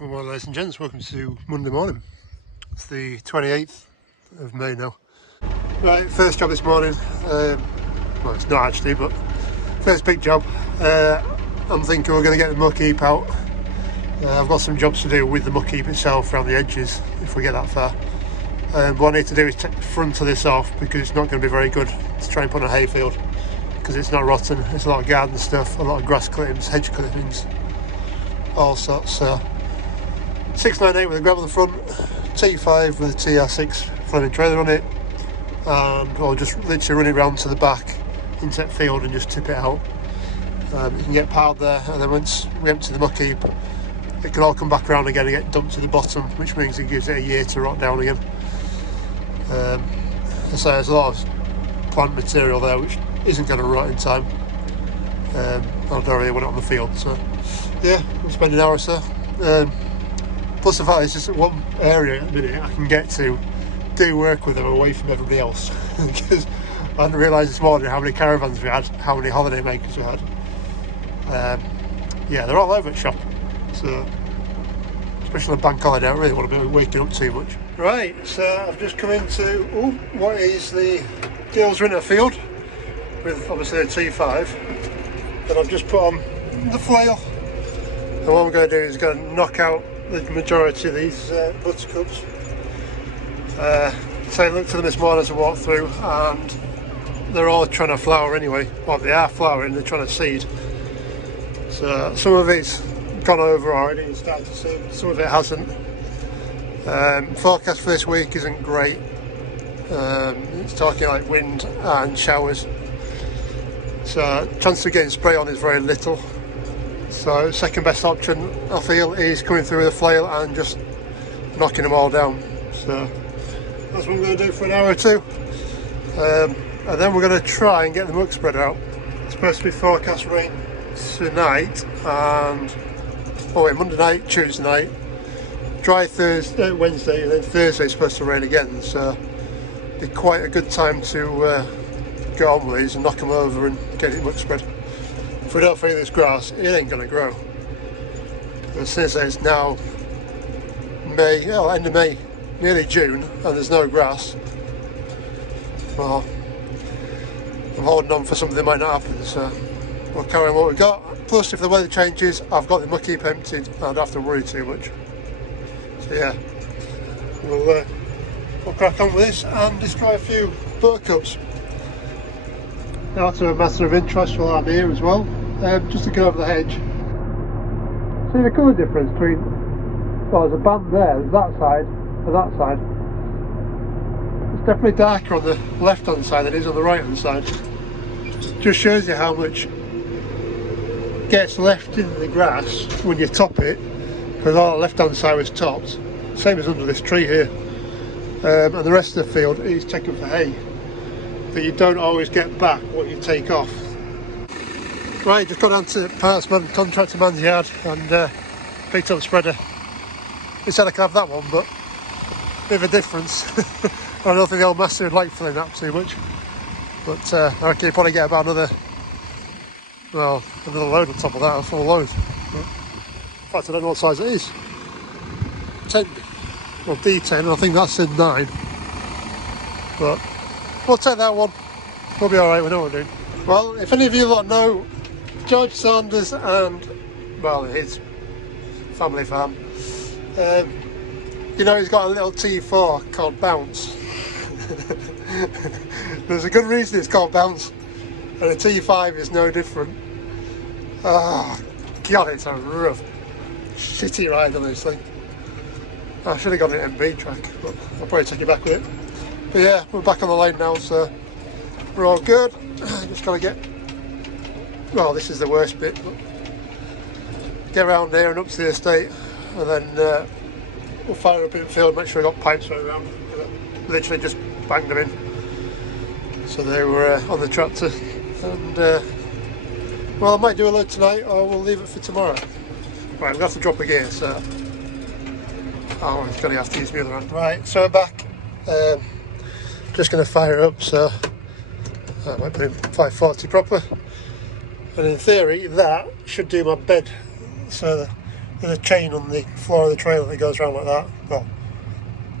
Well, ladies and gents, welcome to Monday morning. It's the 28th of May now. Right, first job this morning. Well, it's not actually, but first big job. I'm thinking we're going to get the muck heap out. I've got some jobs to do with the muck heap itself around the edges, if we get that far. What I need to do is take the front of this off because it's not going to be very good to try and put on a hayfield because it's not rotten. It's a lot of garden stuff, a lot of grass clippings, hedge clippings, all sorts. So 698 with a grab on the front, T5 with a TR6 Flailing trailer on it, and I'll just literally run it round to the back into that field and just tip it out. You can get piled there, and then once we empty the muck heap, it can all come back around again and get dumped to the bottom, which means it gives it a year to rot down again. So there's a lot of plant material there which isn't going to rot in time. I don't really want it on the field, so yeah, we'll spend an hour or so. Plus the fact it's just one area at the minute I can get to do work with them away from everybody else because I hadn't realised this morning how many caravans we had, how many holiday makers we had. Yeah, they're all over the shop, so especially on bank holiday I don't really want to be waking up too much. Right, so I've just come into what is the girls' winter field with obviously a T5, and I've just put on the flail, and what I'm going to do is going to knock out the majority of these buttercups. So I looked at them this morning as I walked through, and they're all trying to flower anyway. Well, they are flowering, they're trying to seed. So some of it's gone over already and started to seed, some of it hasn't. Forecast for this week isn't great. It's talking like wind and showers. So chance of getting spray on is very little. So second best option I feel is coming through with a flail and just knocking them all down. So that's what I'm going to do for an hour or two, and then we're going to try and get the muck spreader out. It's supposed to be forecast rain tonight and Monday night, Tuesday night, dry Thursday, Wednesday, and then Thursday is supposed to rain again. So it'd be quite a good time to get on with these and knock them over and get it muck spread. If we don't feed this grass, it ain't going to grow. But since it's now May, end of May, nearly June, and there's no grass, well, I'm holding on for something that might not happen, so we'll carry on what we've got. Plus, if the weather changes, I've got the muck heap emptied, and I don't have to worry too much. So yeah, we'll crack on with this and destroy a few buttercups. Now to a matter of interest while I'm here as well, just to go over the hedge. See the colour difference between, well, there's a band there, there's that side and that side. It's definitely darker on the left hand side than it is on the right hand side. Just shows you how much gets left in the grass when you top it, because all the left hand side was topped, same as under this tree here, and the rest of the field is taken for hay. But you don't always get back what you take off. Right, just got down to Partsman, contractor man's yard, and picked up a spreader. He said I could have that one, but a bit of a difference. I don't think the old master would like filling that too much. But I reckon you probably get about another load on top of that, a full load. But in fact, I don't know what size it is. 10, well D10, I think that's in 9. But we'll take that one. We'll be alright, we know what we're doing. Well, if any of you lot know George Saunders and, well, his family farm, you know he's got a little T4 called Bounce. There's a good reason it's called Bounce, and a T5 is no different. Oh, God, it's a rough, shitty ride on this thing. I should have got an MB track, but I'll probably take it back with it. But yeah, we're back on the lane now, so we're all good. Just gotta get, well, this is the worst bit, but get around here and up to the estate, and then we'll fire up in the field, make sure we've got pipes right around. Literally just banged them in, so they were on the tractor. And well, I might do a load tonight, or we'll leave it for tomorrow. Right, we'll have to drop a gear, so I'm gonna have to use my other hand. Right, so we're back. Just going to fire it up, so I might put in 540 proper, and in theory that should do my bed. So there's a chain on the floor of the trailer that goes around like that. Well,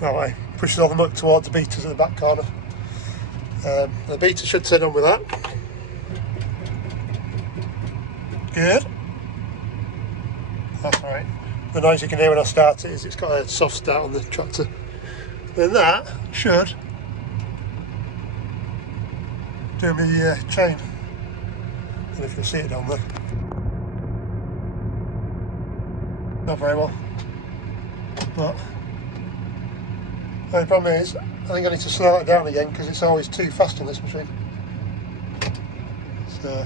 that way. Pushes all the muck towards the beaters at the back corner. The beater should turn on with that. Good. That's right. The noise you can hear when I start it is it's got a soft start on the tractor. Then that should do me chain. And if you'll see it down there. Not very well. But the only problem is, I think I need to slow it down again because it's always too fast on this machine. So,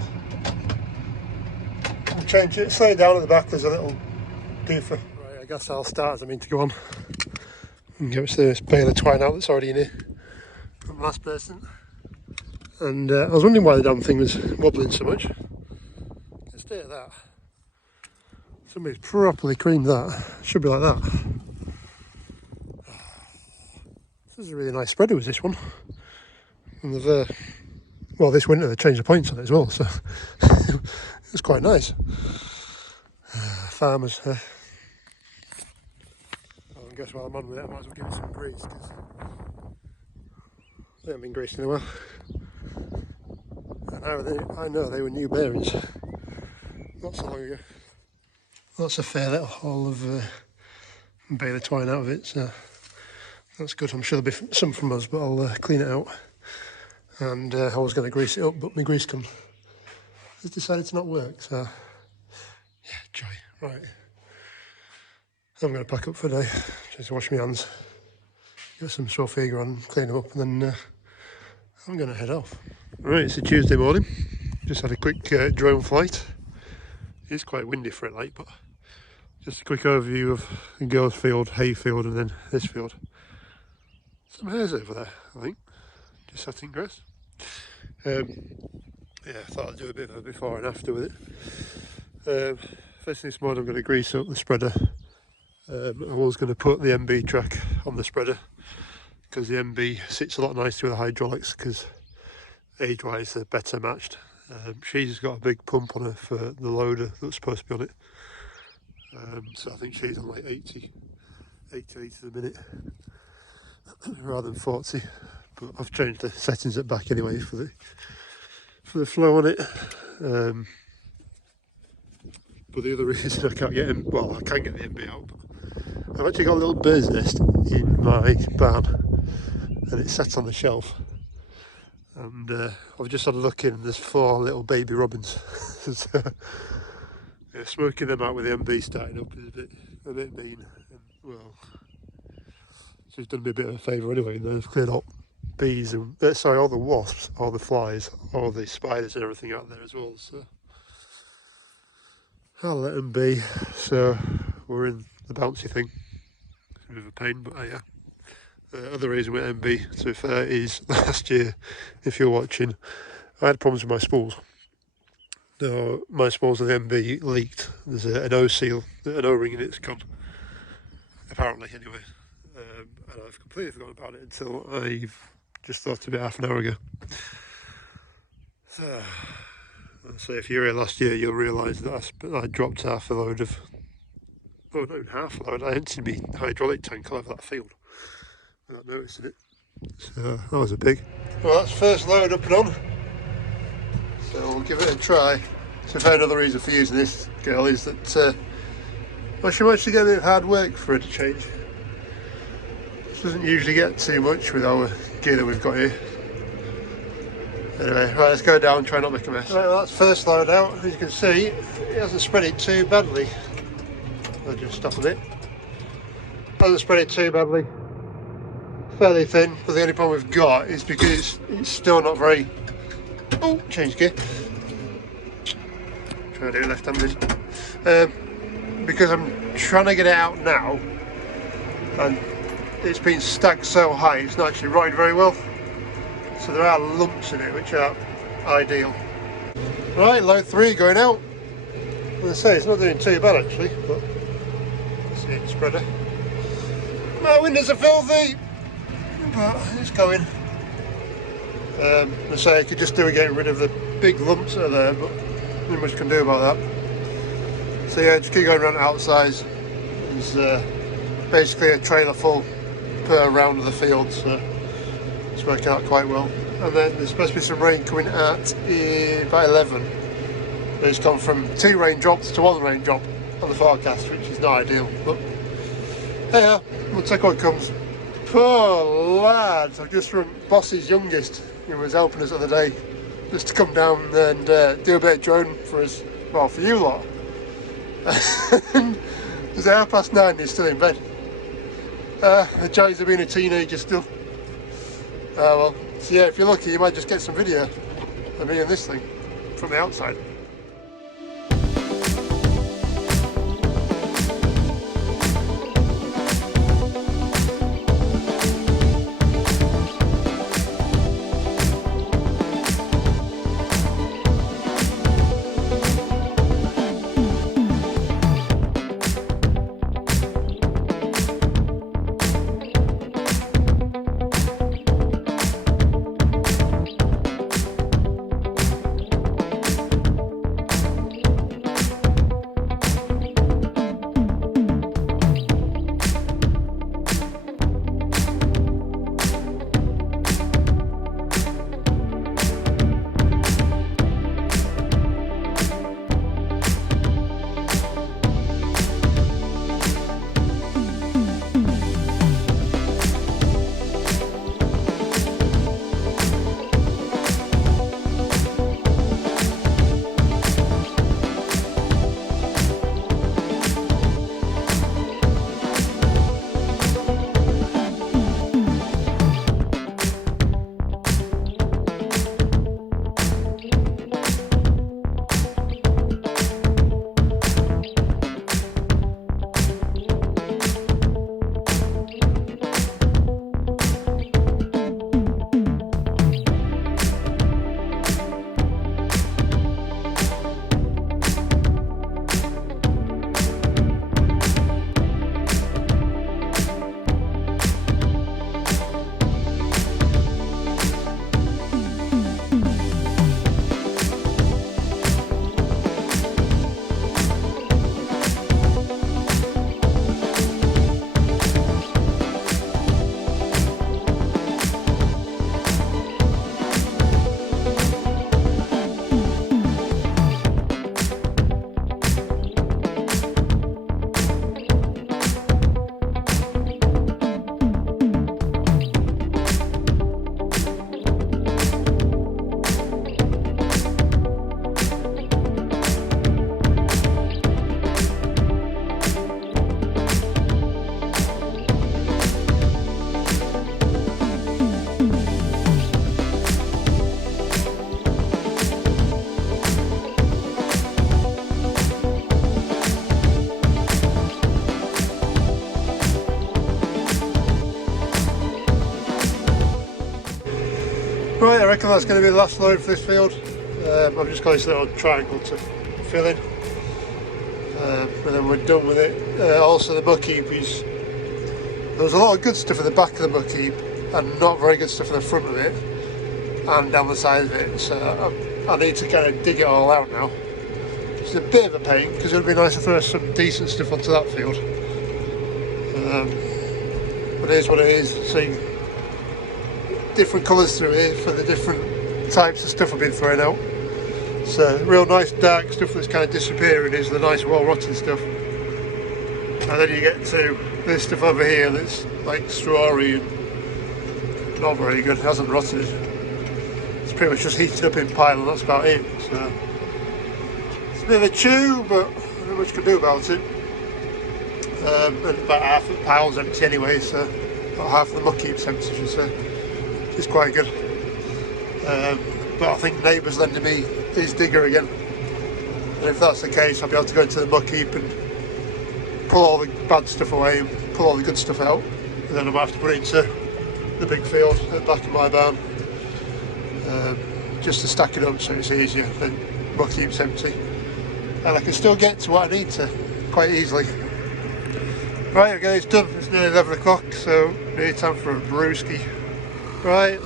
I'll change it, slow it down at the back, there's a little doofer. Right, I guess I'll start as I mean to go on. And get this bale of twine out that's already in here from the last person. And I was wondering why the damn thing was wobbling so much. Stay at that. Somebody's properly creamed that. It should be like that. This is a really nice spreader, was this one. And they've, well, this winter they changed the points on it as well, so it was quite nice. Farmers. I guess while I'm on with it, I might as well give it some grease because they haven't been greased in a while. And I know they were new bearings not so long ago. That's a fair little haul of bale of twine out of it, so that's good. I'm sure there'll be some from us, but I'll clean it out. And I was going to grease it up, but my grease gun has decided to not work, so yeah, joy. Right, I'm going to pack up for the day, just wash my hands, get some Sofeger on, clean them up, and then I'm going to head off. Right, it's a Tuesday morning, just had a quick drone flight. It's quite windy for it late, but just a quick overview of the girls' field, hay field, and then this field. Some hares over there, I think, just sat in grass. Yeah, I thought I'd do a bit of a before and after with it. First thing this morning I'm going to grease up the spreader. I was going to put the MB track on the spreader because the MB sits a lot nicer with the hydraulics because age-wise they're better matched. She's got a big pump on her for the loader that's supposed to be on it. So I think she's on like 80 litres a minute rather than 40. But I've changed the settings at back anyway for the flow on it. But the other reason I can't get him, well, I can get the MB out, but I've actually got a little bird's nest in my barn and it's set on the shelf. And I've just had a look in, there's 4 little baby robins. So, yeah, smoking them out with the MB starting up is a bit mean. And, well, she's done me a bit of a favour anyway, and they've cleared up bees and all the wasps, all the flies, all the spiders and everything out there as well. So I'll let them be. So we're in the bouncy thing. It's a bit of a pain, but yeah. The other reason with MB, to be fair, is last year, if you're watching, I had problems with my spools. My spools of the MB leaked. There's an O-seal, an O-ring in it's gone. Apparently, anyway. And I've completely forgotten about it until I've just thought of it half an hour ago. So if you were here last year, you'll realise that I dropped half a load of, oh, not even half a load, I emptied my hydraulic tank all over that field without noticing it. So that was a big. Well, that's first load up and on. So we'll give it a try. So if another reason for using this girl is that well, she might actually get a bit of hard work for her to change. She doesn't usually get too much with our gear that we've got here. Anyway, right, let's go down and try not make a mess. Right, well, that's first load out. As you can see, it hasn't spread it too badly. I'll just stop a bit. Hasn't spread it too badly. Fairly thin, but the only problem we've got is because it's still not very... Oh, change gear. Try to do it left-handed. Because I'm trying to get it out now, and it's been stacked so high, it's not actually rotted very well. So there are lumps in it, which are ideal. Right, load 3 going out. As I say, it's not doing too bad actually, but let's see, spreader. My windows are filthy, but it's going. As I say, I could just do getting rid of the big lumps that are there, but not much can do about that. So yeah, just keep going around the outsides, There's basically a trailer full per round of the field, so it's working out quite well. And then there's supposed to be some rain coming at about 11. But it's gone from 2 raindrops to 1 raindrop on the forecast, which is not ideal. But yeah, we'll take what comes. Poor lads, I've just run Boss's youngest, who was helping us the other day, just to come down and do a bit of drone for us, well, for you lot. And it's 9:30 and he's still in bed. The joys of being a teenager still. Well, so yeah, if you're lucky you might just get some video of me and this thing from the outside. Right, I reckon that's going to be the last load for this field. I've just got this little triangle to fill in, and then we're done with it. Also the muck heap is, there was a lot of good stuff at the back of the muck heap and not very good stuff at the front of it and down the side of it, so I need to kind of dig it all out now. It's a bit of a pain because it would be nice to throw some decent stuff onto that field, but it is what it is. See different colours through here for the different types of stuff I've been throwing out. So real nice dark stuff that's kind of disappearing is the nice well rotted stuff, and then you get to this stuff over here that's like strawy and not very good, it hasn't rotted. It's pretty much just heated up in pile and that's about it. So it's a bit of a chew, but not much can do about it. And about half the pile's empty anyway, so about half of the muck heap's empty, I should say. It's quite good. But I think neighbour's lending me his digger again, and if that's the case I'll be able to go into the muck heap and pull all the bad stuff away and pull all the good stuff out, and then I might have to put it into the big field at the back of my barn, just to stack it up so it's easier. Then muck heap's empty and I can still get to what I need to quite easily. Right, okay, it's done. It's nearly 11 o'clock, so nearly time for a brewski. Right,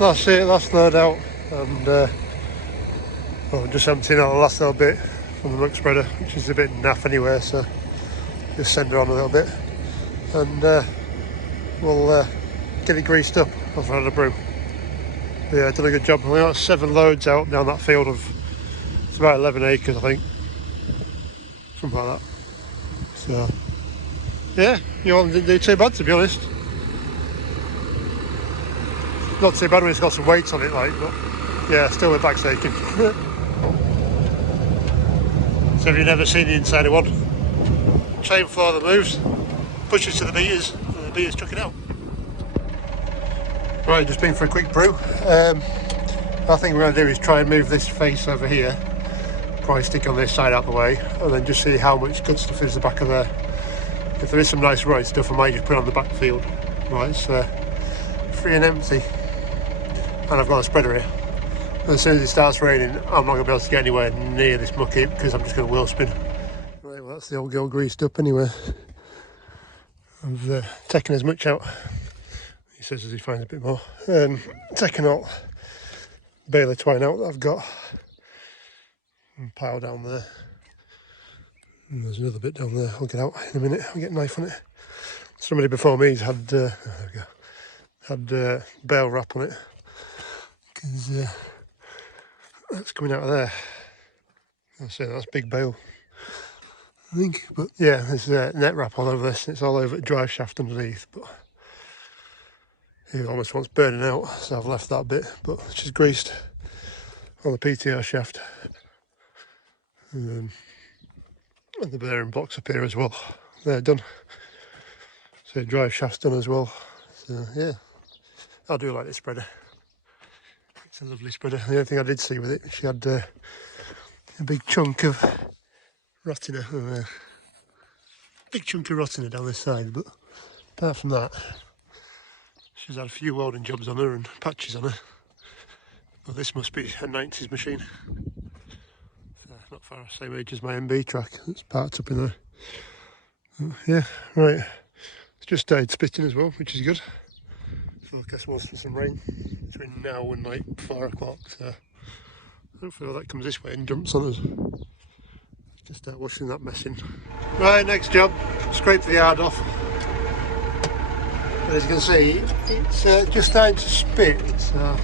that's it, last load out, and well, just emptying out the last little bit from the muck spreader, which is a bit naff anyway, so just send her on a little bit, and we'll get it greased up. I've had a brew. Yeah, done a good job. We got 7 loads out down that field of, it's about 11 acres I think, something like that. So yeah, you all didn't do too bad, to be honest. Not too bad when it's got some weights on it, like, but yeah, still with back's aching. So have you never seen the inside of one? Chain floor that moves, pushes to the meters, and the meters chuck it out. Right, just been for a quick brew. I think we're going to do is try and move this face over here, probably stick on this side out the way, and then just see how much good stuff is the back of there. If there is some nice rotted stuff, I might just put it on the back field. Right, it's free and empty, and I've got a spreader here. And as soon as it starts raining, I'm not going to be able to get anywhere near this muck heap because I'm just going to wheel spin. Right, well that's the old girl greased up anyway. I've taken as much out, he says as he finds a bit more. Taken out baler twine out that I've got and pile down there. And there's another bit down there, I'll get out in a minute, I'll get a knife on it. Somebody before me's had, there we go, had bale wrap on it, because that's coming out of there. I'll say that's big bale, I think, but yeah, there's net wrap all over this, it's all over the drive shaft underneath, but it almost wants burning out, so I've left that bit, but it's just greased on the PTO shaft. And the bearing blocks up here as well, they're done. So the drive shaft's done as well. So yeah, I do like this spreader. It's a lovely spreader. The only thing I did see with it, she had a big chunk of rotting down this side, but apart from that, she's had a few welding jobs on her and patches on her. Well, this must be a 90s machine. Not far the same age as my MB track, it's parked up in there. Yeah, right, it's just started spitting as well, which is good. Forecast was for some rain between now and like 4 o'clock, so hopefully all that comes this way and jumps on us. Just start washing that mess in. Right, next job, scrape the yard off. As you can see, it's just starting to spit, so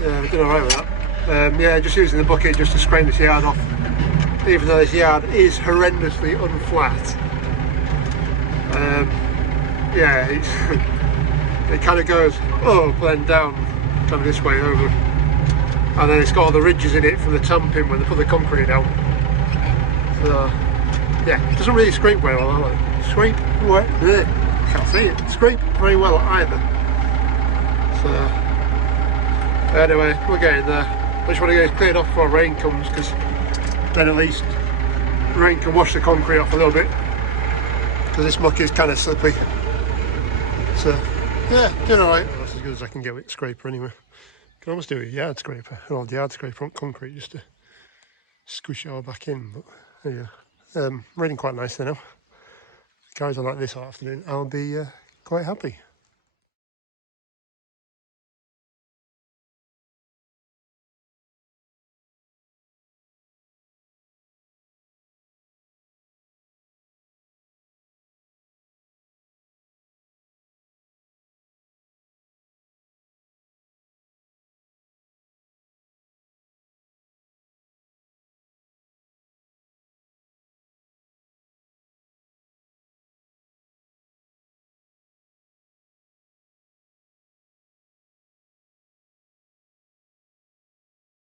yeah, we're doing alright with that. Yeah, just using the bucket just to scrape this yard off, even though this yard is horrendously unflat. Yeah, it kind of goes up and down, kind of this way over, and then it's got all the ridges in it from the tamping when they put the concrete down. So yeah, it doesn't really scrape very well, like. Scrape, what? Can't see it. Scrape very well either. So anyway, we're getting there. I just want to get it cleared off before rain comes, because then at least rain can wash the concrete off a little bit, because this muck is kind of slippery. So yeah, doing alright. That's as good as I can get with the scraper anyway. Can almost do a yard scraper, an old yard scraper on concrete just to squish it all back in. But yeah, raining quite nicely now. If it carries on like this all afternoon, I'll be quite happy.